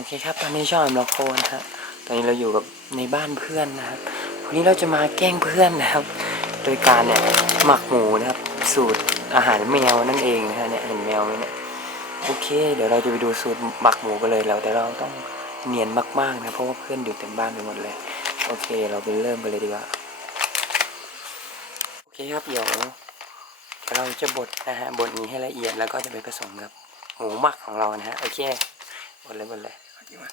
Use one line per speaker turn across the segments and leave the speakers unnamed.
อเคครับตอนนี้ชอบเราโคนฮะตอนนี้เราอยู่กับในบ้านเพื่อนนะครับวันนี้เราจะมาแกล้งเพื่อนนะครับ โดยการเนี่ยหมักหมูนะครับ สูตรอาหารแมวนั่นเองนะฮะเนี่ยเห็นแมวไหมเนี่ยโอเค เดี๋ยวเราจะไปดูสูตรหมักหมูกันเลยแล้วแต่เราต้องเนียนมากๆนะเพราะว่าเพื่อนอยู่เต็มบ้านไปหมดเลยโอเค เราไปเริ่มกันเลยดีกว่าโอเคครับเดี๋ยวเราจะบดนะฮะบดนี้ให้ละเอียดแล้วก็จะไปผสมกับหมูหมักของเรานะฮะโอเคบดเลยบดเลย ดีกว่า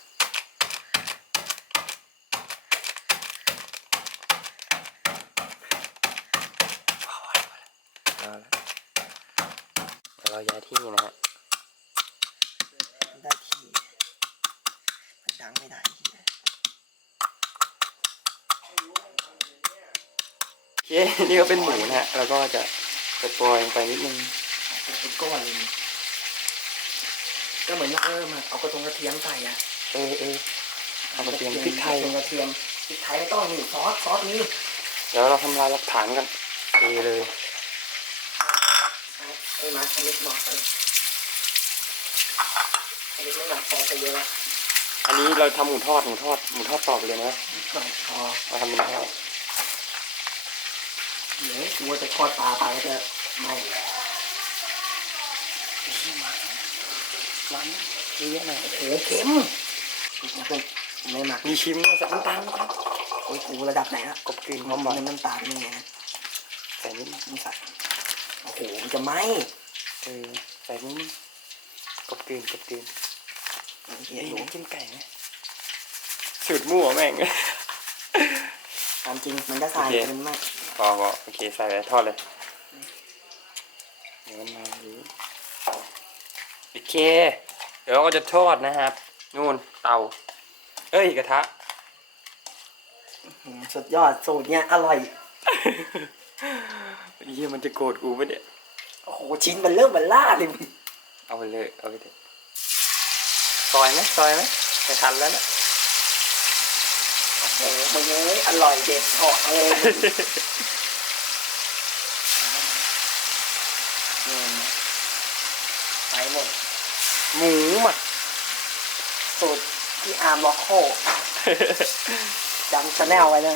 พอแล้วพอแล้วเดี๋ยวเราย้ายที่นะฮะ
ได้ทีมันดังไม่ได้ที
โอเค นี่ก็เป็นหมูนะฮะ แล้วก็จะกดปล่อยลงไปนิดนึง
เป็นก้อนเลยนี่ ก็เหมือนเออมาเอากระทงกระเทียมใส่อะ
เออเออเอากระเทียมพริกไทย
กระเทียมพริกไทยไม่ต้องนี่ซอสซอสนี่
เดี๋ยวเราทำลายหลักฐานกันเทเลย
ไอ้มาอันนี้หมักเลยอันนี้ไม่หมักซอสไปเยอะแล้ว
อันนี้เราทำหมูทอดหมูทอดหมูทอดต่อไปเลยนะ
นิดหน่อยพอ
เราทำหมูทอด
เดี๋ยวกลัวจะทอดปลาไปแล้วจะไม่
มันเยอะหน่อย
โอ้โหเค็มนะเพื่อนไม่หมัก
มีชิมด้วยใส่น้ำตาลนะครับ
โอ้ยกูระดับไหนละ
กบกลืนหอมหวาน
น้ำตาลนี่ไงนะ
ใส่นิดนึง
มึงใส่โอ้โหมันจะไหม
เออใส่นิดนึงกบกลืนกบกลืน
เฮีย
เฮ้ย
อยู่
น้ำจิ้มไก่ไหมสูตรมั่วแม่ง
ตามจริงมันจะใส่
โอเค
เป็นไหม
พอพอโอเคใส่ไปทอดเลยเดี๋ยวมันมาดี โอเค เดี๋ยวเราก็จะทอดนะครับ นู่นเตา เอ้ยกระทะ
อืมสุดยอดสูตรเนี้ยอร่อย
เฮียมันจะโกรธกูปะเนี่ย
โอ้โหชิ้นมันเริ่มมันล่าเลยมึง
เอาไปเลย เอาไปเถอะซอยไหมซอยไหมไม่ทันแล้วนะ
โอ้โหมึงเอ้ยอร่อยเด็ดเหาะเอ้ยนี่นะไป หมด
หมูหมัก
สูตรที่อาร์มล็อกโคจำชาแนลไว้นะ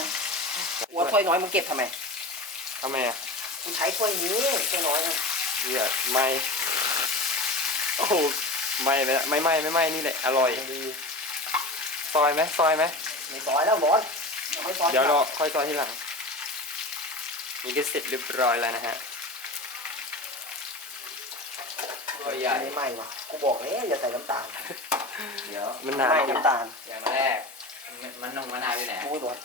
วัวถ้วยน้อยมึงเก็บทำไม
ทำไมอะ
มึงใช้ถ้วยนี้ถ้วยน้อยนะ
เฮียไม่โอ้โหไม่เลยไม่ไม่ไม่ไม่นี่แหละอร่อย
ดี
ซอยไหมซอยไหม
ไม่ซอยแล้วร้อนยังไม่ซอย
เดี๋ยวรอค่อยซอยที่หลังนี่ก็เสร็จเรียบร้อยแล้วนะฮะ
ตัวใหญ่
ไม่ไหม้วะกูบอกแล้วอย่าใส่น้ำตาล
เดี๋ยว
มันนาน
ไม่
อยู่
น้ำตาล
อย่างแรกมันมันนงมะนาวอยู่ไหน
กูร้อน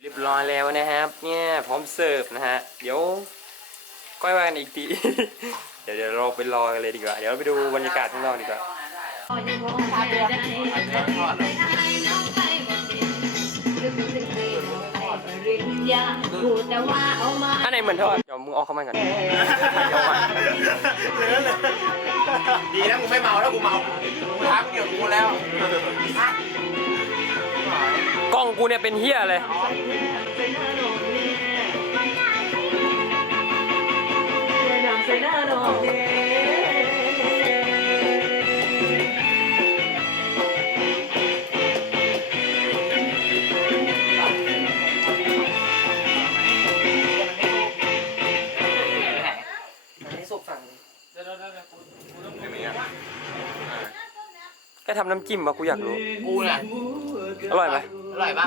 เรียบร้อยแล้วนะครับ เนี่ยพร้อมเสิร์ฟนะฮะ เดี๋ยวก้อยว่ากันอีกที เดี๋ยวเดี๋ยวเราไปรอกันเลยดีกว่า เดี๋ยวเราไปดูบรรยากาศข้างนอกดีกว่า
แต่ว่าเอามา
อันไหนเหมือนทอดเดี๋ยว มึงเอาเข้ามาก่อนเดี๋ยวมา
ดีนะกูไม่เมาแล้วกูเมากูท้ากูเกี่ยวกับกูแล้ว
กล้องกูเนี่ยเป็นเฮียเลย ทำน้ำจิ้มวะกูอยากรู้
กูเนี่ย
อร่อยไหม
อร่อยปะ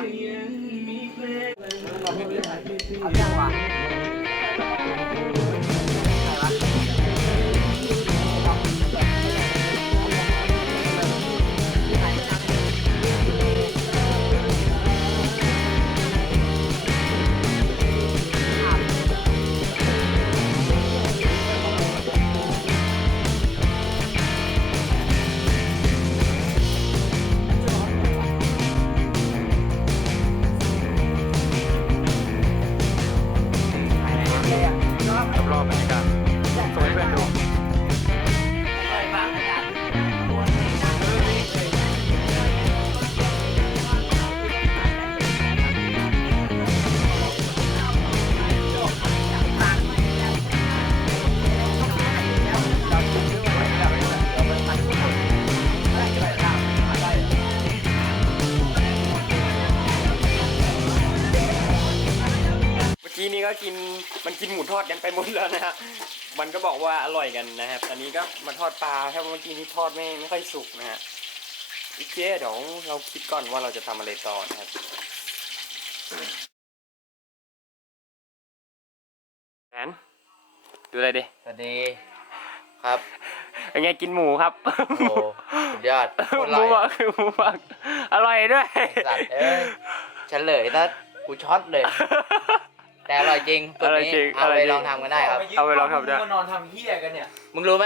กินมันกินหมูทอดกันไปหมดแล้วนะฮะมันก็บอกว่าอร่อยกันนะครับตอนนี้ก็มาทอดปลาครับเมื่อกี้ที่ทอดไม่ไม่ค่อยสุกนะฮะโอเคเดี๋ยวเราคิดก่อนว่าเราจะทำอะไรต่อนะครับแอนดูอะไรดิ
สวัสดีครับ
เป็นไงกินหมูครับ
โอ้โหสุดยอดโคตร
ห
อ
มู
ร่อย
หมักหมูหมักอร่อยด้วย
สัตว์เอ้ยเฉลยถ้ากูช็อตเลย แต่อร่อยจริงตัว
อร่อย
นี้
จริง
เอา
อร่
ไป
อยจริง
ลองทำกันได้ครับ
เอาไปลองทำได้
มานอนทำเฮียกันเนี่ย
มึงรู้ไหม